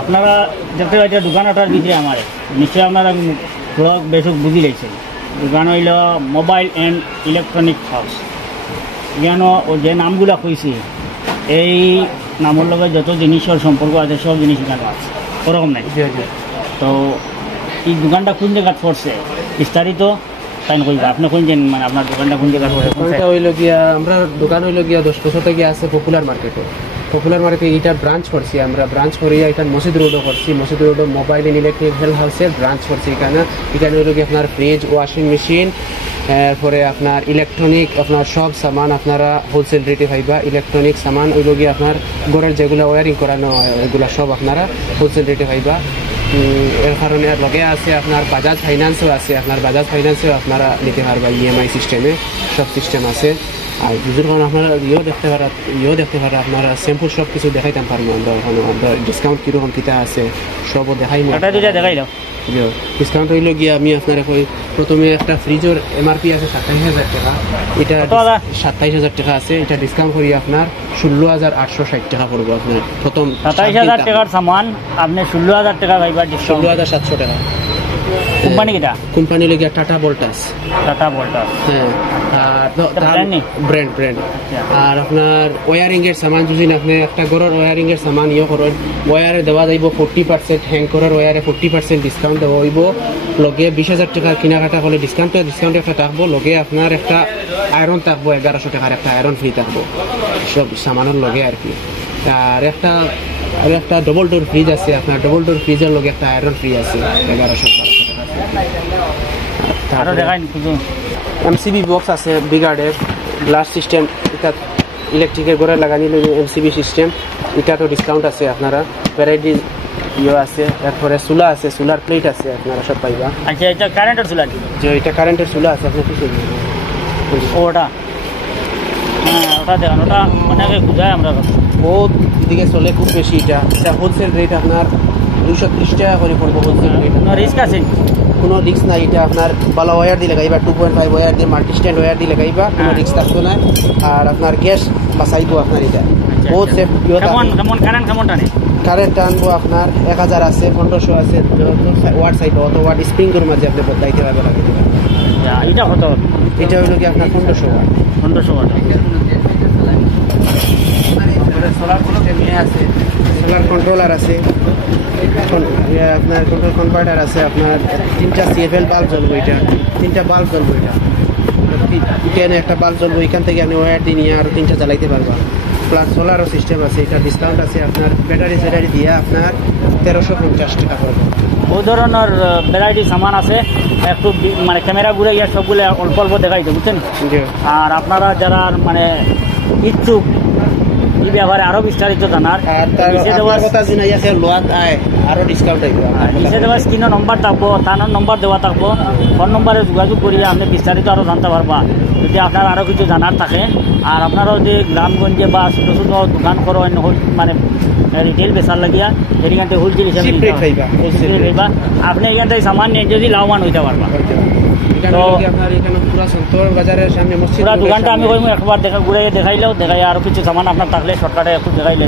আপনারা দেখতে পাচ্ছেন দোকানটার ভিতরে আমার নিশ্চয়ই আপনারা পুরো বেশক বুঝি রয়েছেন। দোকান হইল মোবাইল অ্যান্ড ইলেকট্রনিক হাউস। কেন ও যে নামগুলো কইছি এই নামের লগে যত জিনিসের সম্পর্ক আছে সব জিনিস এখানে আছে, ওরকম নাই। তো এই দোকানটা কোন জায়গা পড়ছে বিস্তারিত তাই না কইবা, আপনি কোন মানে আপনার দোকানটা কোন জায়গা পড়ছে? দোকানটা হইল গিয়া আমরা দোকান হইল গিয়া 10 বছর থেকে আছে পপুলার মার্কেটে। পপুলার মার্কেটে এটা ব্রাঞ্চ করছি আমরা, ব্রাঞ্চ করিয়া এখানে মসজিদ রোডও করছি। মসজিদ রোডও মোবাইল এন্ড ইলেকট্রিক হেলথ হাউসের ব্রাঞ্চ করছি এখানে। এখানে হইল গিয়ে আপনার ফ্রিজ, ওয়াশিং মেশিন, এরপরে আপনার ইলেকট্রনিক আপনার সব সামান আপনারা হোলসেল রেটে পাইবা। ইলেকট্রনিক সামান ওইল গিয়ে আপনার ঘরের যেগুলো ওয়ারিং করানো হয় ওইগুলো সব আপনারা হোলসেল রেটে পাইবা। এর কারণে লগে আছে আপনার বাজাজ ফাইন্যান্সও আছে, আপনার বাজাজ ফাইন্যান্সেও আপনারা নিতে পারবা ইএমআই সিস্টেমে, সব সিস্টেম আছে। আর বুঝুন কারণ আপনারা দেখতে পারা আপনারা স্যাম্পল সব কিছু দেখাইতাম পারবো আমরা। ওখানে আমরা ডিসকাউন্ট কীরকম কিতা আছে সবও দেখাই দেখাই দাও। ডিসকাউন্ট হইল গিয়ে আমি আপনারা কই প্রথমে একটা ফ্রিজের এমআরপি আছে 27,000 টাকা, এটা 27,000 টাকা আছে। এটা ডিসকাউন্ট করি আপনার 16,860 টাকা পড়বো আপনার। প্রথম 27,000 টাকার সামান আপনি 16,000 টাকা পাইবা ডিসকাউন্ট। 16,700 টাকা। কোম্পানি কিটা? কোম্পানি লেগে টাটা ভোল্টাস। টাটা ভোল্টাস, হ্যাঁ। আর ব্র্যান্ড। আর আপনার ওয়ারিং এর সামান যদি আপনি একটা ঘরের ওয়ারিং এর সামান করেন, ওয়ারে দেওয়া যাইব 40%, হ্যাং করার ওয়ারে 40% ডিসকাউন্ট দেওয়া হইব। লগে 20,000 টাকা কেনাকাটা করলে ডিসকাউন্ট একটা থাকবো। লগে আপনার একটা আয়রন থাকবো 1,100 টাকার একটা আয়রন ফ্রি থাকবো সব সামানের লগে আর কি। আর একটা ডবল ডোর ফ্রিজ আছে, আপনার ডবল ডোর ফ্রিজের লগে একটা আয়রন ফ্রি আছে 1,100 টাকা। এমসিবি বক্স আছে বিগার্ডের গ্লাস সিস্টেম, এটা ইলেকট্রিকের ঘরে লাগানি এমসিবি সিস্টেম, এটা তো ডিসকাউন্ট আছে আপনারা। ভ্যারাইটি আছে, এরপরে চুলা আছে, চুলার প্লেট আছে, আপনারা সব পাইবা। আচ্ছা, এটা কারেন্টের চুলা? যে এটা কারেন্টের চুলা আছে। আপনি কি ওটা ওটা দেখেন, ওটা অনেকে বুঝায় আমরা বহুত দিকে চলে খুব বেশি। এটা হোলসেল রেট আপনার 230 টাকা করে পড়বো হোলসেল রেট। রিস্ক আছে? কোনো রিস্ক নাই। এটা আপনার ভালো ওয়্যার দিয়ে লাগাইবা, 2.5 ওয়্যার দিয়ে মাল্টি স্ট্যান্ড ওয়্যার দিয়ে লাগাইবা, কোনো রিস্ক থাকতো না। আর আপনার গ্যাস বাঁচাইবো আপনার। এটা বহুত সেফ। কারেন্ট কেমন টানে? কারেন্ট টানবো আপনার 1,000 আছে, 1,500 আছে, ওয়াট চাইবো অত ওয়াট স্প্রিংয়ের মাঝে আপনি বদলাইতে পারবে না। এটা কত? এটা হইল কি আপনার 1,500 ওয়াট। 1,500 ওয়াট। সোলারগুলো নিয়ে আছে, সোলার কন্ট্রোলার আছে, আপনার কন্ট্রোল কনভার্টার আছে। আপনার 3টা সিএফএল বাল্ব জ্বলবো, এটা 3টা বাল্ব জ্বলবো। এখানে একটা বাল্ব জ্বলবো, এখান থেকে আপনি ওয়্যার দিয়ে নিয়ে আরও 3টা জ্বালাইতে পারবা। প্লাস সোলারও সিস্টেম আছে। এটা ডিসকাউন্ট আছে আপনার ব্যাটারি দিয়ে আপনার 1,350 টাকা পড়বে। ওই ধরনের ভ্যারাইটি সামান আছে, একটু মানে ক্যামেরা ঘুরে গিয়ে সবগুলো অল্প অল্প দেখাইতে, বুঝছেন? আর আপনারা যারা মানে ইচ্ছুক এই ব্যাপারে আরো বিস্তারিত জানার, আরো ডিসকাউন্ট নিচে দেওয়া স্ক্রিনের নম্বর থাকবো, থানার নম্বর দেওয়া থাকবো। ফোন নম্বরে যোগাযোগ করিয়ে আপনি বিস্তারিত আরো জানতে পারবা যদি আপনার আরো কিছু জানার থাকে। আর আপনারাও যে গ্রামগঞ্জে বা ছোটো ছোটো দোকান করো মানে রিটেল বেচার লাগিয়া এখান থেকে হোলসেল হিসাবে আপনি এখান থেকে সামান নিয়ে যদি লাভবান হইতে পারবা। তো বাজারের সামনে পুরা দোকানটা আমি কইমু একবার ঘুরে দেখাইলেও দেখাই আরো কিছু সামান আপনার থাকলে শর্টকাটে একটু দেখাইলে।